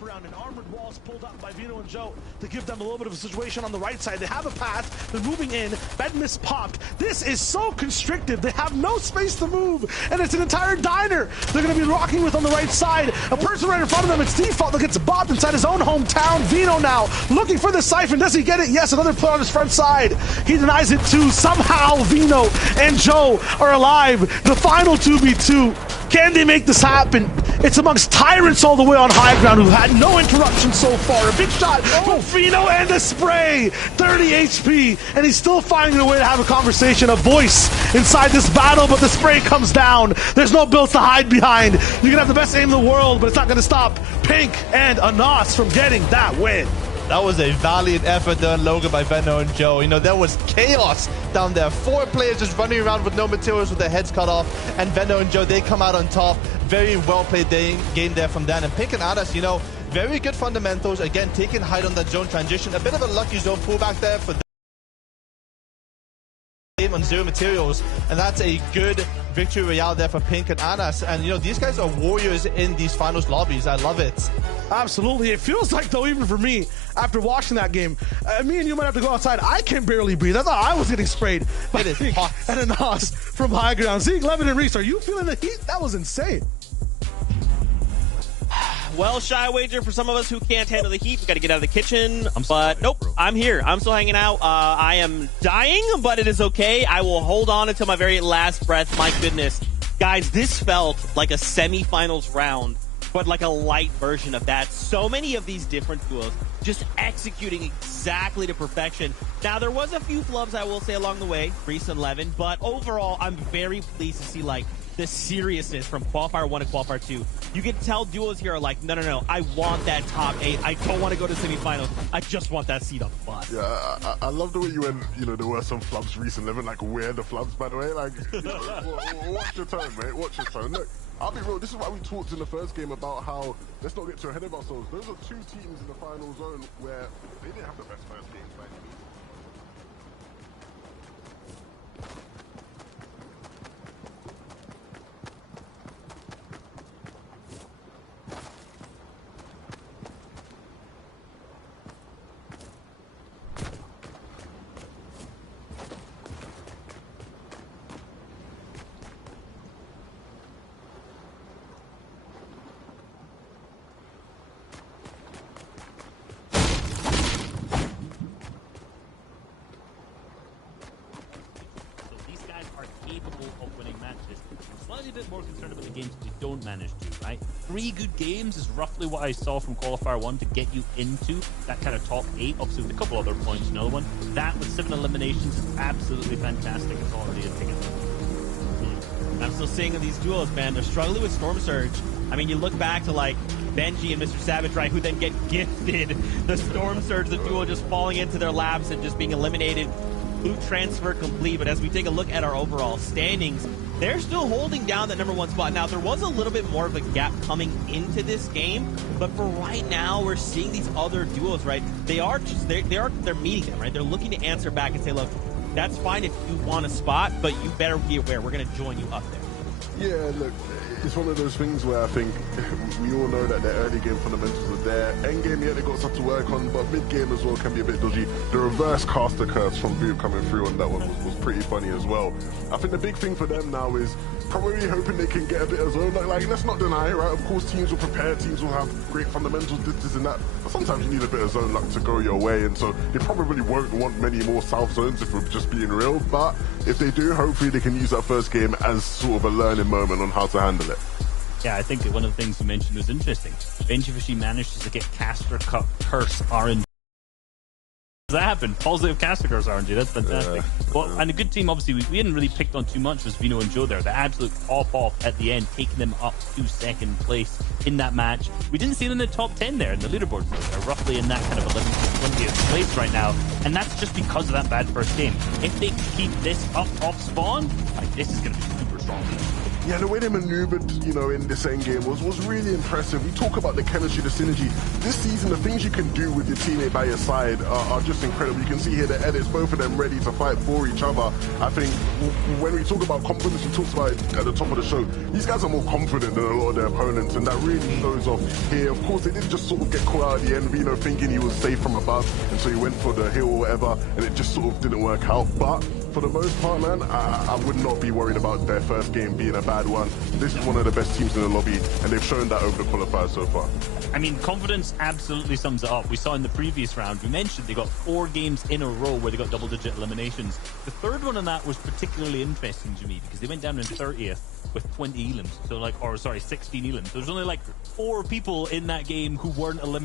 wraparound and armored walls pulled up by Vino and Joe to give them a little bit of a situation on the right side. They have a path. They're moving in. Bedmiss popped. This is so constrictive. They have no space to move, and it's an entire diner they're going to be rocking with on the right side. A person right in front of them, it's Default, that gets bobbed inside his own hometown. Vino now looking for the siphon. Does he get it? Yes, another play on his front side. He denies it too. Somehow Vino and Joe are alive. The final 2v2. Can they make this happen? It's amongst tyrants all the way on high ground who've had no interruption so far. A big shot from Vino and the spray. 30 HP, and he's still finding a way to have a conversation, a voice inside this battle, but the spray comes down. There's no builds to hide behind. You can have the best aim in the world, but it's not going to stop Pink and Anas from getting that win. That was a valiant effort done, Logan, by Veno and Joe. You know, there was chaos down there. 4 players just running around with no materials with their heads cut off. And Veno and Joe, they come out on top. Very well-played game there from Dan. And Pink and Anas, you know, very good fundamentals. Again, taking height on that zone transition. A bit of a lucky zone pullback there for on 0 materials, and that's a good victory royale there for Pink and Anas. And you know, these guys are warriors in these finals lobbies. I love it. Absolutely. It feels like, though, even for me, after watching that game, me and you might have to go outside. I can barely breathe. I thought I was getting sprayed by Pink and Anas from high ground. Zeke, Levin, and Reese, are you feeling the heat? That was insane. Well, shy wager for some of us who can't handle the heat. We got to get out of the kitchen. But nope, I'm here. I'm still hanging out. I am dying, but it is okay. I will hold on until my very last breath. My goodness. Guys, this felt like a semifinals round, but like a light version of that. So many of these different duos just executing exactly to perfection. Now, there was a few flubs, I will say, along the way, Reese and Levin, but overall, I'm very pleased to see, like, the seriousness from Qualifier 1 to Qualifier 2. You can tell duos here are like, no, I want that top 8. I don't want to go to semifinals. I just want that seat on the bus. Yeah, I love the way you went, you know, there were some flubs recently, like where the flubs, by the way. Like, you know, watch your tone, mate, watch your tone. Look, I'll be real, this is why we talked in the first game about how, let's not get too ahead of ourselves. Those are 2 teams in the final zone where they didn't have the best first games by any means. Slightly bit more concerned about the games that they don't manage to, right? 3 good games is roughly what I saw from Qualifier 1 to get you into that kind of top 8, obviously with a couple other points, another one. That with 7 eliminations is absolutely fantastic. It's already a ticket. I'm still seeing these duos, man. They're struggling with Storm Surge. I mean, you look back to, like, Benji and Mr. Savage, right, who then get gifted the Storm Surge, the duo just falling into their laps and just being eliminated. Loot transfer complete, but as we take a look at our overall standings, they're still holding down that #1 spot. Now, there was a little bit more of a gap coming into this game, but for right now, we're seeing these other duos, right? They're meeting them, right? They're looking to answer back and say, look, that's fine if you want a spot, but you better be aware we're going to join you up there. Yeah, look, it's one of those things where I think we all know that their early game fundamentals are there. End game, yeah, they got stuff to work on, but mid game as well can be a bit dodgy. The reverse caster curse from Boot coming through on that one was pretty funny as well. I think the big thing for them now is probably hoping they can get a bit of zone. Like, let's not deny it, right? Of course, teams will prepare, teams will have great fundamentals, this and that. But sometimes you need a bit of zone luck to go your way, and so they probably won't want many more south zones if we're just being real. But if they do, hopefully they can use that first game as sort of a learning moment on how to handle it. Yeah, I think that one of the things you mentioned was interesting. Benji Fishy managed to get caster curse RNG. That happened. Positive caster curse RNG. That's fantastic. Well, and a good team, obviously, we hadn't really picked on too much was Vino and Joe there. The absolute pop-off at the end, taking them up to 2nd place in that match. We didn't see them in the top 10 there in the leaderboard. They're roughly in that kind of 11th to 20th place right now. And that's just because of that bad first game. If they keep this up off spawn, like, this is going to be super strong. Yeah, the way they maneuvered, you know, in this endgame was really impressive. We talk about the chemistry, the synergy. This season, the things you can do with your teammate by your side are just incredible. You can see here the edits, both of them ready to fight for each other. I think when we talk about confidence, we talked about it at the top of the show. These guys are more confident than a lot of their opponents, and that really shows off here. Of course, they did just sort of get caught out at the end, Vino thinking he was safe from above, and so he went for the hill or whatever, and it just sort of didn't work out. But for the most part, man, I would not be worried about their first game being a bad one. This is one of the best teams in the lobby, and they've shown that over the qualifiers so far. I mean, confidence absolutely sums it up. We saw in the previous round, we mentioned they got 4 games in a row where they got double-digit eliminations. The third one on that was particularly interesting to me because they went down in 30th with 20 elims. So 16 elims. There was only like 4 people in that game who weren't eliminated.